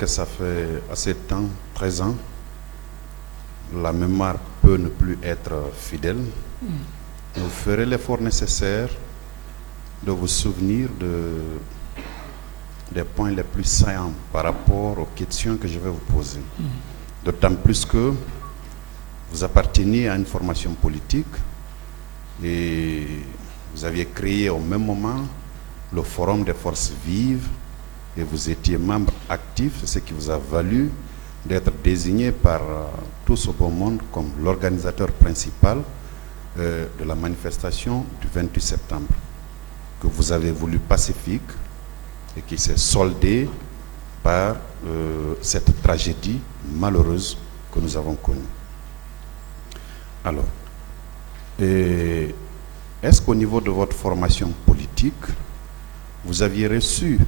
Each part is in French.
que ça fait assez de temps, 13 ans, la mémoire peut ne plus être fidèle. Vous ferez l'effort nécessaire de vous souvenir des points les plus saillants par rapport aux questions que je vais vous poser. D'autant plus que vous appartenez à une formation politique et vous aviez créé au même moment le Forum des forces vives et vous étiez membre actif, ce qui vous a valu d'être désigné par tout ce beau monde comme l'organisateur principal de la manifestation du 28 septembre, que vous avez voulu pacifique et qui s'est soldée par cette tragédie malheureuse que nous avons connue. Alors, est-ce qu'au niveau de votre formation politique, vous aviez reçu,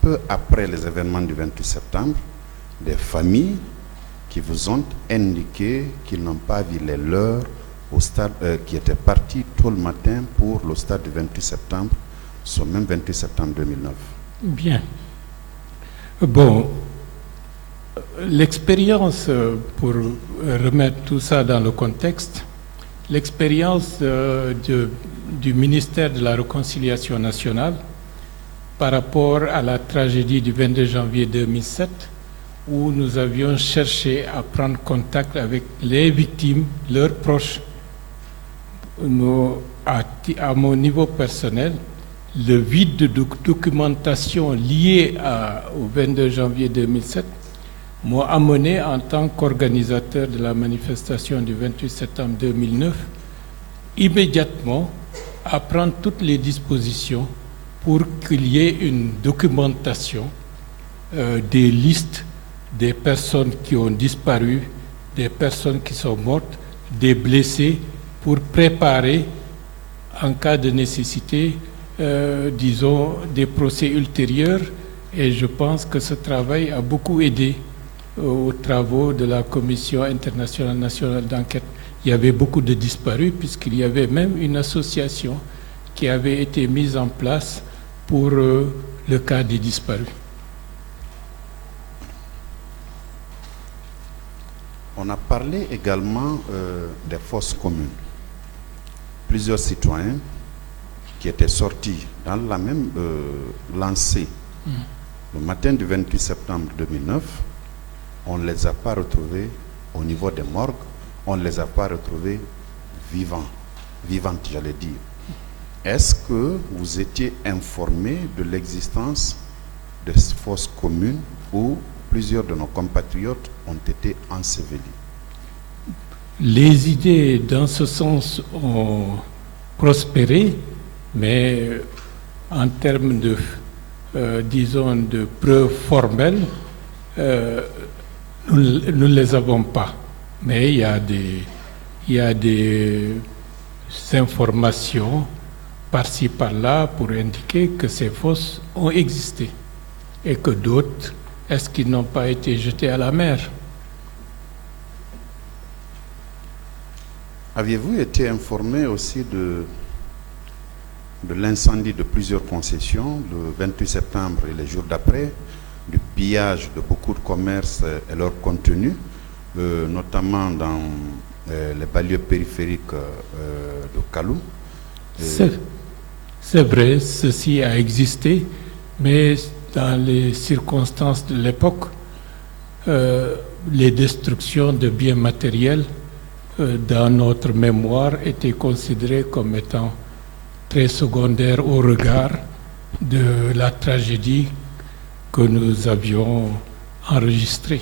peu après les événements du 28 septembre, des familles qui vous ont indiqué qu'ils n'ont pas vu les leurs au stade, qui étaient partis tôt le matin pour le stade du 28 septembre, ce même 28 septembre 2009? Bien. Bon, l'expérience, pour remettre tout ça dans le contexte, l'expérience du ministère de la Réconciliation nationale par rapport à la tragédie du 22 janvier 2007, où nous avions cherché à prendre contact avec les victimes, leurs proches. À mon niveau personnel, le vide de documentation lié au 22 janvier 2007 m'a amené en tant qu'organisateur de la manifestation du 28 septembre 2009 immédiatement à prendre toutes les dispositions pour qu'il y ait une documentation des listes des personnes qui ont disparu, des personnes qui sont mortes, des blessés, pour préparer, en cas de nécessité, disons, des procès ultérieurs. Et je pense que ce travail a beaucoup aidé aux travaux de la Commission internationale nationale d'enquête. Il y avait beaucoup de disparus, puisqu'il y avait même une association qui avait été mise en place pour le cas des disparus. On a parlé également des fosses communes. Plusieurs citoyens qui étaient sortis dans la même lancée le matin du 28 septembre 2009, on ne les a pas retrouvés au niveau des morgues, on ne les a pas retrouvés vivantes, j'allais dire. Est-ce que vous étiez informé de l'existence de ces fosses communes où plusieurs de nos compatriotes ont été ensevelis? Les idées dans ce sens ont prospéré, mais en termes de, disons, de preuves formelles, nous ne les avons pas. Mais il y a des informations par-ci, par-là pour indiquer que ces fosses ont existé et que d'autres, est-ce qu'ils n'ont pas été jetés à la mer? Aviez-vous été informé aussi de l'incendie de plusieurs concessions le 28 septembre et les jours d'après, du pillage de beaucoup de commerces et leur contenu, notamment dans les banlieues périphériques de Kalou? C'est vrai, ceci a existé, mais dans les circonstances de l'époque, les destructions de biens matériels dans notre mémoire étaient considérées comme étant très secondaires au regard de la tragédie que nous avions enregistrée.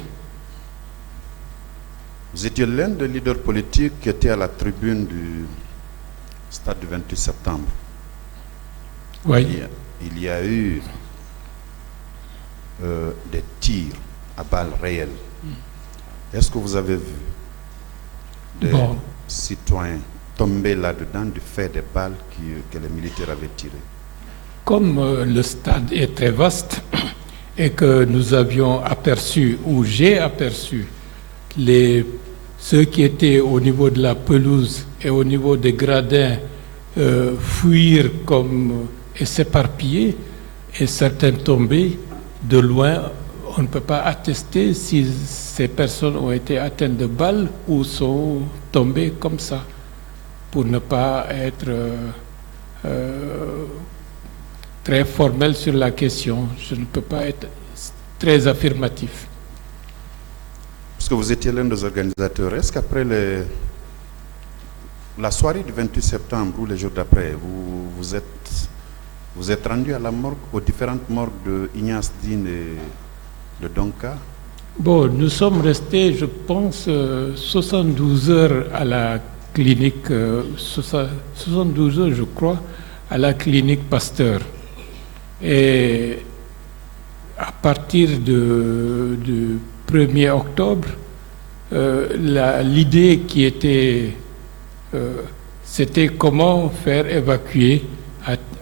Vous étiez l'un des leaders politiques qui était à la tribune du stade du 28 septembre. Oui. Il y a eu des tirs à balles réelles. Est-ce que vous avez vu des citoyens tomber là-dedans du fait des balles que les militaires avaient tirées? Comme le stade est très vaste et que nous avions aperçu, ou j'ai aperçu, ceux qui étaient au niveau de la pelouse et au niveau des gradins fuir et s'éparpiller, et certains tomber, de loin, on ne peut pas attester si ces personnes ont été atteintes de balles ou sont tombées comme ça, pour ne pas être très formel sur la question. Je ne peux pas être très affirmatif. Parce que vous étiez l'un des organisateurs, est-ce qu'après la soirée du 28 septembre ou les jours d'après, vous êtes rendu à la morgue, aux différentes morgues de Ignace Dine et de Donka? Bon, nous sommes restés, je pense, 72 heures à la clinique, 72 heures, je crois, à la clinique Pasteur. Et à partir du 1er octobre, l'idée qui était, c'était comment faire évacuer,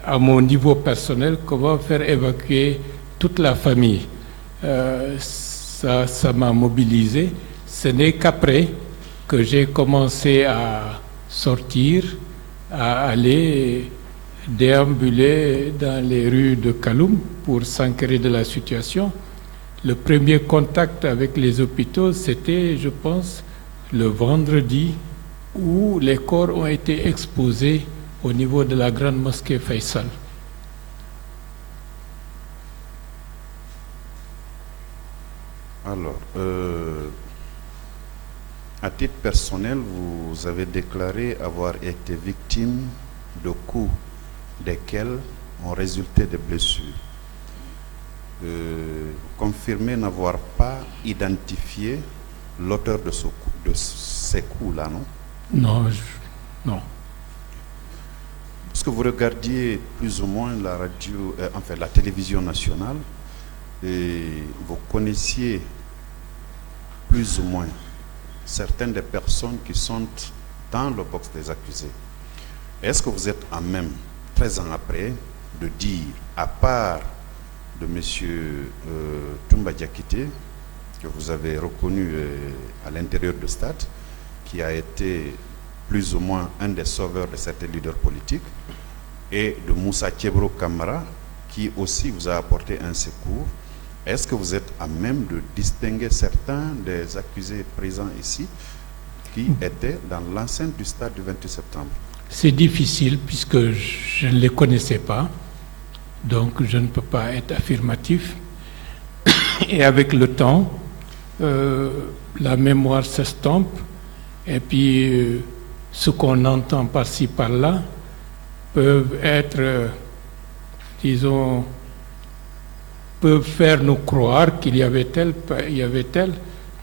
à mon niveau personnel, comment faire évacuer toute la famille. Ça m'a mobilisé. Ce n'est qu'après que j'ai commencé à sortir, à aller déambuler dans les rues de Kaloum pour s'enquérir de la situation. Le premier contact avec les hôpitaux, c'était, je pense, le vendredi où les corps ont été exposés au niveau de la grande mosquée Faisal. Alors, à titre personnel, vous avez déclaré avoir été victime de coups desquels ont résulté des blessures. Confirmez n'avoir pas identifié l'auteur de ces coups-là, non? Non, non. Est-ce que vous regardiez plus ou moins la radio, enfin la télévision nationale, et vous connaissiez plus ou moins certaines des personnes qui sont dans le box des accusés? Est-ce que vous êtes à même, 13 ans après, de dire, à part de M. Toumba Diakité, que vous avez reconnu à l'intérieur du stade, qui a été plus ou moins un des sauveurs de certains leaders politiques, et de Moussa Thiebro Kamara, qui aussi vous a apporté un secours, est-ce que vous êtes à même de distinguer certains des accusés présents ici qui étaient dans l'enceinte du stade du 28 septembre? C'est difficile puisque je ne les connaissais pas, donc je ne peux pas être affirmatif. Et avec le temps, la mémoire s'estompe, et puis ce qu'on entend par-ci par-là peuvent être, disons, peuvent faire nous croire qu'il y avait tel,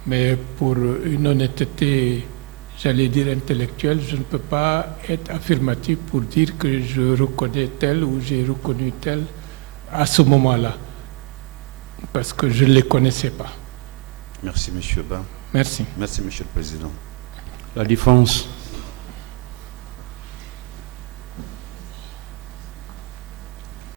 mais pour une honnêteté, j'allais dire intellectuelle, je ne peux pas être affirmatif pour dire que je reconnais tel ou j'ai reconnu tel à ce moment-là, parce que je ne les connaissais pas. Merci, M. Ba. Merci. Merci, M. le Président. La défense.